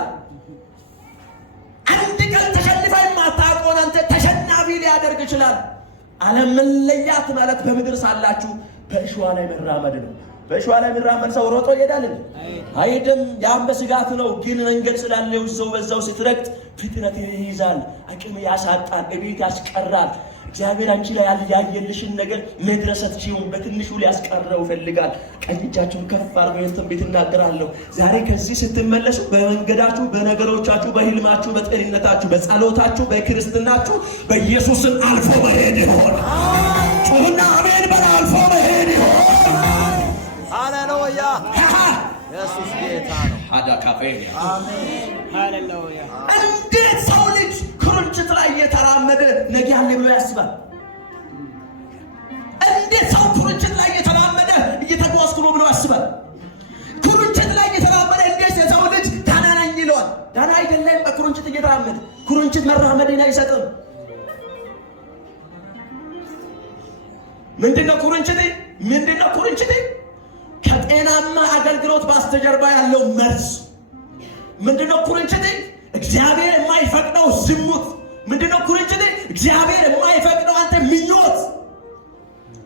ይችላል። አንድ ቀን ተሸንፈ የማታውቀውን አንተ ተሸናፊ ሊያደርግ ይችላል። አለመለያት ማለት በምድር ሳላችሁ በእሾህ ላይ መራመድ ነው። በእሾህ ላይ የሚራመድ ሰው ሮጦ ይሄዳል አይደም? ያም በስጋት ነው። ግን መንገድ ስላለው ሰው በዛው ስትረግጥ ፍጥነት ይይዛል፣ አቅም ያሳጣል፣ እቤት ያስቀራል። እግዚአብሔር አንቺ ላይ ያየልሽን ነገር መድረስ አትችይውም። በትንሹ ሊያስቀረው ይፈልጋል። ቀኝ እጃችሁን ከፍ አድርገው ትንቢት እናገራለሁ። ዛሬ ከዚህ ስትመለሱ በመንገዳችሁ፣ በነገሮቻችሁ፣ በህልማችሁ፣ በጤንነታችሁ፣ በጸሎታችሁ፣ በክርስትናችሁ በኢየሱስን አልፎ መሄድ ይሆን። ጩሁና አሜን በል። አልፎ መሄድ ይሆን። ሃሌሉያ! ኢየሱስ ጌታ ነው። አዳ ካፌ አሜን። ሃሌሉያ! እንዴት ሰው ልጅ ክርችት ላይ እየተራመደ ነገ ያለ ብሎ ያስባል? እንዴት ሰው ክርችት ላይ እየተራመደ እየተጓዝኩ ነው ብሎ ያስባል? ክርችት ላይ እየተራመደ እንዴት የሰው ልጅ ዳና ነኝ ይለዋል? ዳና አይደለም። በክርችት እየተራመደ ክርችት መራመድን አይሰጥም። ምንድነው ክርችት? ምንድነው ክርችት? ከጤናማ አገልግሎት በስተጀርባ ያለው መርዝ ምንድነው? ክርችት እግዚአብሔር የማይፈቅደው ዝሙት ምንድነው? ክርችት እግዚአብሔር የማይፈቅደው አንተ ምኞት፣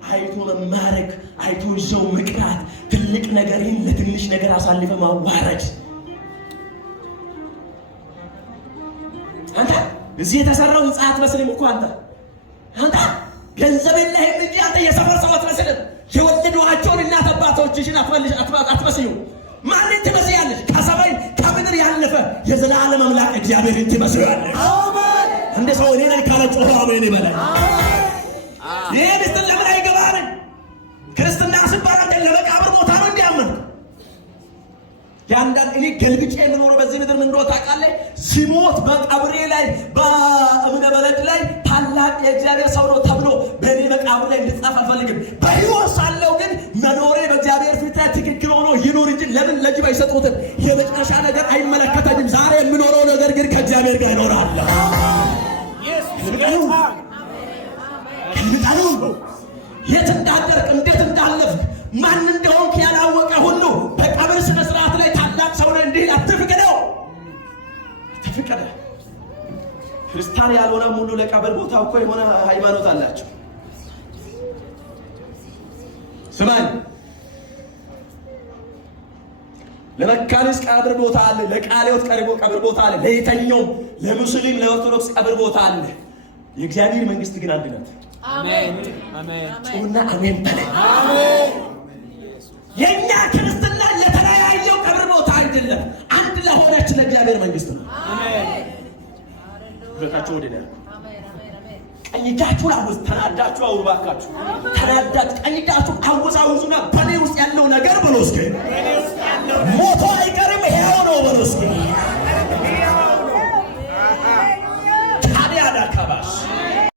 አይቶ መማረክ፣ አይቶ ይዘው መቅራት፣ ትልቅ ነገርን ለትንሽ ነገር አሳልፈ ማዋረድ። አንተ እዚህ የተሰራው ህንጻ አትመስልም እኮ አንተ ገንዘብ የለህም እንጂ አንተ የሰፈር ሰው አትመስልም። የወለዷቸውን እናት አባቶችሽን አትመስዩ። ማንን ትመስያለሽ? ከሰማይ ከምድር ያለፈ የዘላለም አምላክ እግዚአብሔርን ትመስያለሽ። አሜን። እንደ ሰው እኔ ላይ ካለ ጮኸ አሜን ይበላል። ይሄ ምስጢር ለምን አይገባንም? ክርስትና ሲባል አንተ ለመቃብር ቦታ ነው እንዲያምን ያንዳንድ እኔ ገልብጬ የምኖረው በዚህ ምድር ምን እንደሆነ ታውቃለህ? ሲሞት በቀብሬ ላይ በእምነ በረድ ላይ ታላቅ የእግዚአብሔር ሰው ነው ተብሎ በእኔ መቃብር ላይ እንድጻፍ አልፈልግም። በሕይወት ሳለው ግን መኖሬ በእግዚአብሔር ፊት ትክክል ሆኖ ይኖር እንጂ ለምን ለጅብ አይሰጡትም? የመጨረሻ ነገር አይመለከተኝም። ዛሬ የምኖረው ነገር ግን ከእግዚአብሔር ጋር ይኖራል። የት እንዳደርክ እንዴት እንዳለፍክ ማን እንደሆንክ ያላወቀ ሁሉ በቀብር ስነ ስርዓት ላይ ታላቅ ሰው ነህ እንዲህ አትፍቀደው። አትፍቀደ። ክርስቲያን ያልሆነ ሙሉ ለቀብር ቦታ እኮ የሆነ ሃይማኖት አላቸው። ስማኝ፣ ለመካኒስ ቀብር ቦታ አለ፣ ለቃሊዮት ቀብር ቦታ አለ፣ ለየተኛውም ለሙስሊም ለኦርቶዶክስ ቀብር ቦታ አለ። የእግዚአብሔር መንግስት ግን አንድ ናት። አሜን አሜን። ጩና አሜን በለኝ። አሜን። የኛ ክርስትና የተለያየው ቀብር ቦታ አይደለም፣ አንድ ለሆነች ለእግዚአብሔር መንግስት ነው። አሜን። ሁለታችሁ ወደ ላይ ቀኝ እጃችሁን አውዝ። ተናዳችሁ አውሩ ባካችሁ። ተናዳችሁ ቀኝ እጃችሁን አውዛውዙና በኔ ውስጥ ያለው ነገር ብሎ እስከ ሞቶ